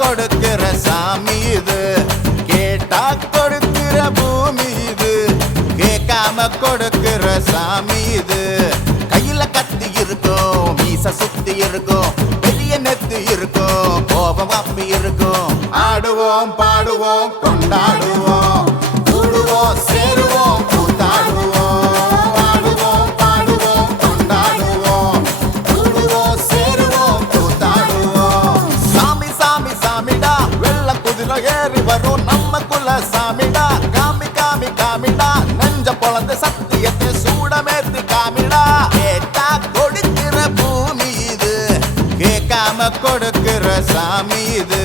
கொடுக்கிற சாமி இது, கேட்டா கொடுக்கிற பூமி இது, கேட்காம கொடுக்கிற சாமி இது. கையில கத்தி இருக்கும், மீச சுத்தி இருக்கும், பெரிய நெத்து இருக்கும், கோபம் அப்பி இருக்கும். ஆடுவோம் பாடுவோம் கொண்டாடுவோம், கூடுவோம் சேருவோம் கூத்தாடுவோம். ஆடுவோம் பாடுவோம் கொண்டாடுவோம், கூடுவோம் சேருவோம் கூத்தாடுவோம். சாமி சாமி சாமிடா, வெள்ள குதிரை ஏறி வரும் நம்ம குல சாமிடா. காமி காமி காமிடா, நெஞ்ச பொழந்து சத்தியத்தை சூடமேத்தி காமிடா. கேட்டா கொடுக்கிற பூமி இது, கேட்காம கொடுக்கிற சாமி இது.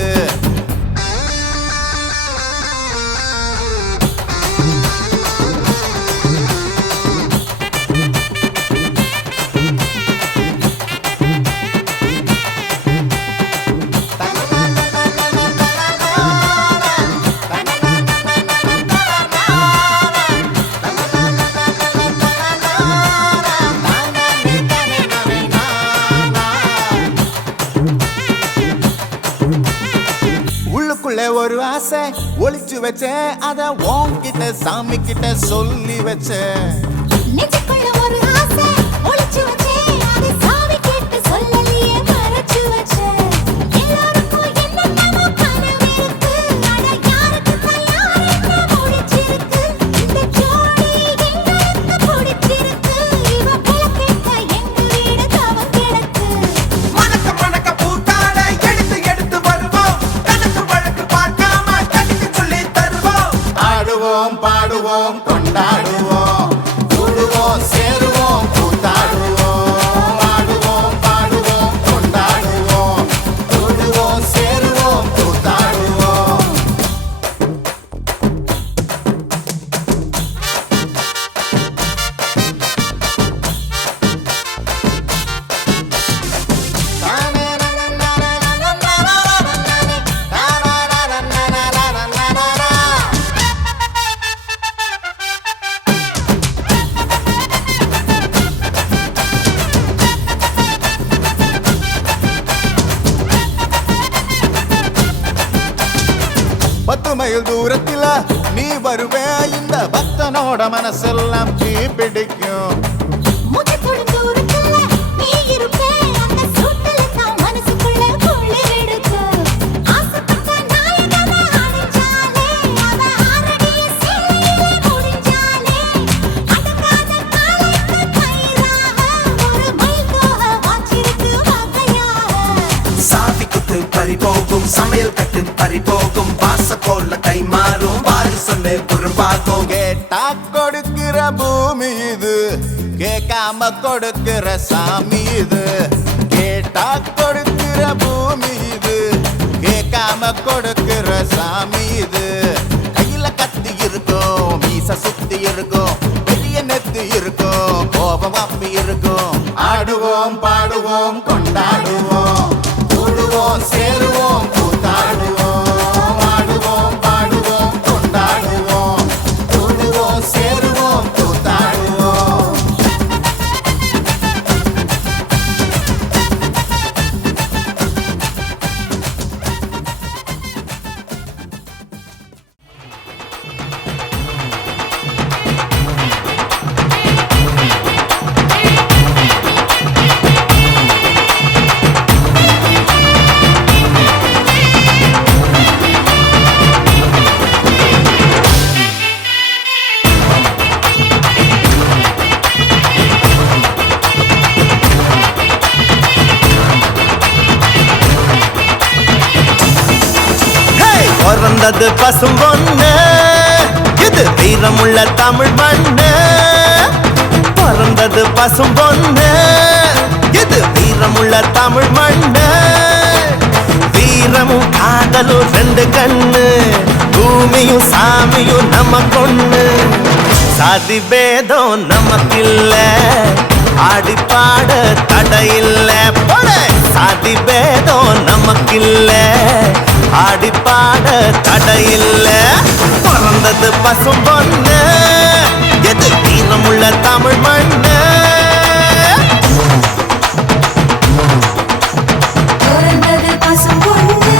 உள்ளுக்குள்ள ஒரு ஆசை ஒளிச்சு வச்சேன், அத உன்கிட்ட சாமி கிட்ட சொல்லி வச்சேன். நெஞ்சுக்குள்ள ஒரு ஆசை ஒளிச்சு வச்சேன், அதை சாமி கிட்ட சொல்லலையே மறைச்சு வச்சேன். எல்லாருக்கும் என்னென்னமோ கனவு இருக்கு, அட யாருக்குத்தான் யாரென்ன முடிச்சிருக்கு. இந்த ஜோடி எங்களுக்கு பிடிச்சிருக்கு, இவ புலக்கிட்ட எங்க வீடு தவம் கிடக்கு. மணக்க மணக்க பூத்தாட எடுத்து எடுத்து வருவோம், கணக்கு வழக்கு பார்க்காம கட்டிக்கு சொல்லி தருவோம். ஆடுவோம் பாடுவோம் கொண்டாடுவோம், கூடுவோம் சேருவோம் கூத்தாடுவோம். ஆடுவோம் பாடுவோம் கொண்டாடுவோம், கூடுவோம் சேருவோம் கூத்தாடுவோம். பத்து மைல் தூரத்தில நீ வருவே, இந்த பக்தனோட மனசெல்லாம் தீ பிடிக்கும். முகத்தோட தூரத்துல நீ இருப்பே, அந்த சூட்டுல தான் மனசுக்குள்ள குளிர் எடுக்கு. ஆசைப்பட்ட நாயகன அடைஞ்சாலே, அவ ஆரடிய சேலையிலே முடிஞ்சாலே, அடங்காத காலைக்கு கயிறாக ஒரு மயில் தோக வாச்சிருக்கு வகையாக. சாவி குத்து பறிபோகும், சமையல் கட்டு பறிபோகும், வாச போல கை மாறும், வாரி சொல்லு குறும்பாகும். கேட்டா கொடுக்கிற பூமி இது, கேட்காம கொடுக்கிற சாமி இது. கேட்டா கொடுக்கிற பூமி இது, கேட்காம கொடுக்கிற சாமி இது. கையில கத்தி இருக்கும், மீச சுத்தி இருக்கும், பெரிய நெத்து இருக்கும், கோபம் அப்பி இருக்கும். ஆடுவோம் பாடுவோம் கொண்டாடுவோம், கூடுவோம் சேருவோம் கூத்தாடுவோம். ஆடுவோம் பாடுவோம் கொண்டாடுவோம், கூடுவோம் சேருவோம் கூத்தாடுவோம். பிறந்தது பசும் பொண்ணு, இது வீரமுள்ள தமிழ் மண்ணு. பிறந்தது பசும் பொண்ணு, இது வீரமுள்ள தமிழ் மண்ணு. வீரமும் காதலும் ரெண்டு கண்ணு, பூமியும் சாமியும் நம்ம கொண்ணு. சாதி பேதம் நமக்கில்ல, ஆடி பாட தடையில்ல. சாதி பேதம் நமக்கில்ல, ஆடி பாட தடையில்ல. பிறந்தது பசும் பொண்ணு, எது வீரமுள்ள தமிழ் மண்ணு. பிறந்தது பசும் பொண்ணு,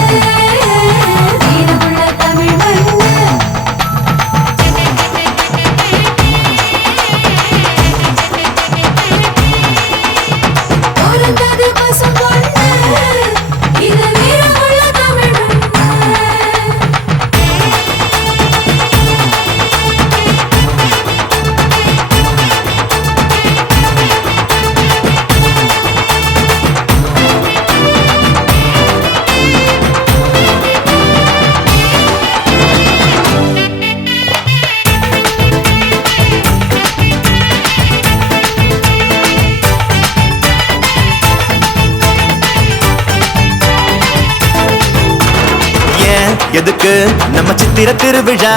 எதுக்கு நம்ம சித்திர திருவிழா,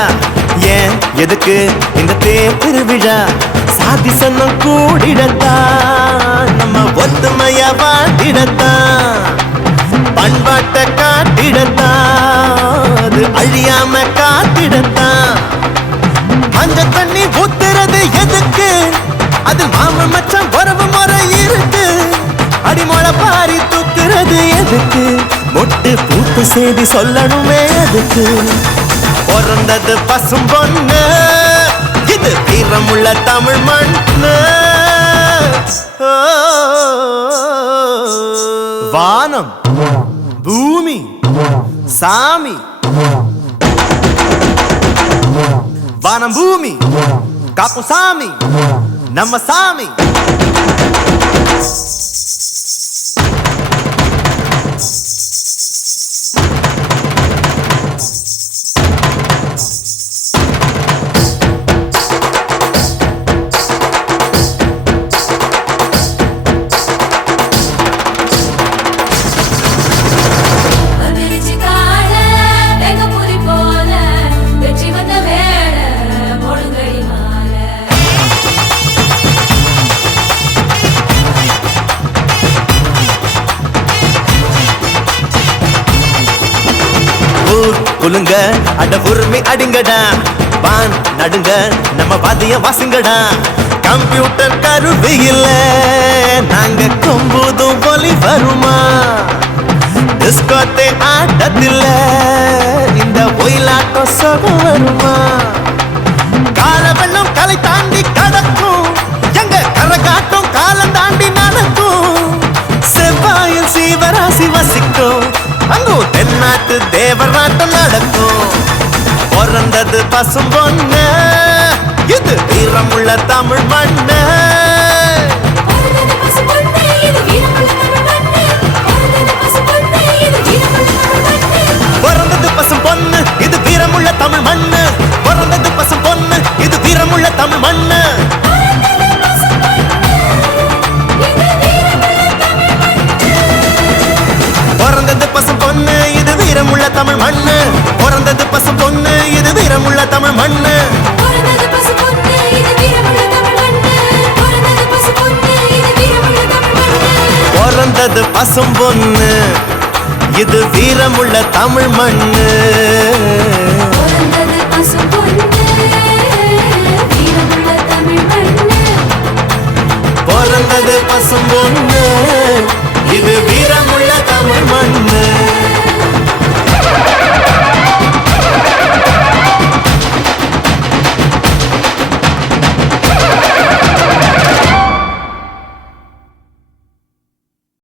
ஏன் எதுக்கு இந்த தேர் திருவிழா, சாதி சன்னம் கூடிடத்தான், நம்ம ஒத்துமையா வாட்டிடத்தான், பண்பாட்டை காட்டிடத்தான், அது அழியாம காத்திடத்தான். மஞ்ச தண்ணி ஊத்துறது எதுக்கு, அது மாம மச்சான் உறவு முறை இருக்கு, அடிமொழ பாரி தூக்குறது எதுக்கு, மொட்டு பூத்த செய்தி சொல்லணுமே எதுக்கு. பிறந்தது பசும் பொண்ணு, இது வீரமுள்ள தமிழ் மண்ணு. வானம் பூமி சாமி, வானம் பூமி காக்கும் சாமி நம்ம சாமி. குலுங்க அட உரிமை அடிங்கடா, வான் நடுங்க நம்ம வாதிய வாசுங்கடா. கம்ப்யூட்டர் கருவி இல்ல நாங்க கொம்புதும் ஒலி வருமா, டிஸ்கோத்தே ஆட்டத்தில்ல இந்த ஒயிலாட்டம் சொகம் வருமா. கால வெள்ளம் கலை தாண்டி கடக்கும், எங்க கரகாட்டம் காலம் தாண்டி நடக்கும். செவ்வாயில் சீவராசி வசிக்கும், அங்கோ தென்னாட்டு தேவராட்டம் நடக்கும். பிறந்தது பசும் பொண்ணு, இது வீரமுள்ள தமிழ் மண்ணு. பிறந்தது பசும் பொண்ணு, இது வீரமுள்ள தமிழ் மண்ணு. பிறந்தது பசும் பொண்ணு, இது வீரமுள்ள தமிழ் மண்ணு. பிறந்தது பசும் பொண்ணு, இது வீரமுள்ள தமிழ் மண்ணு. பிறந்தது பசும் பொண்ணு, இது வீரமுள்ள தமிழ் மண்ணு. பிறந்தது பசும் பொண்ணு, இது வீரமுள்ள தமிழ் மண்ணு.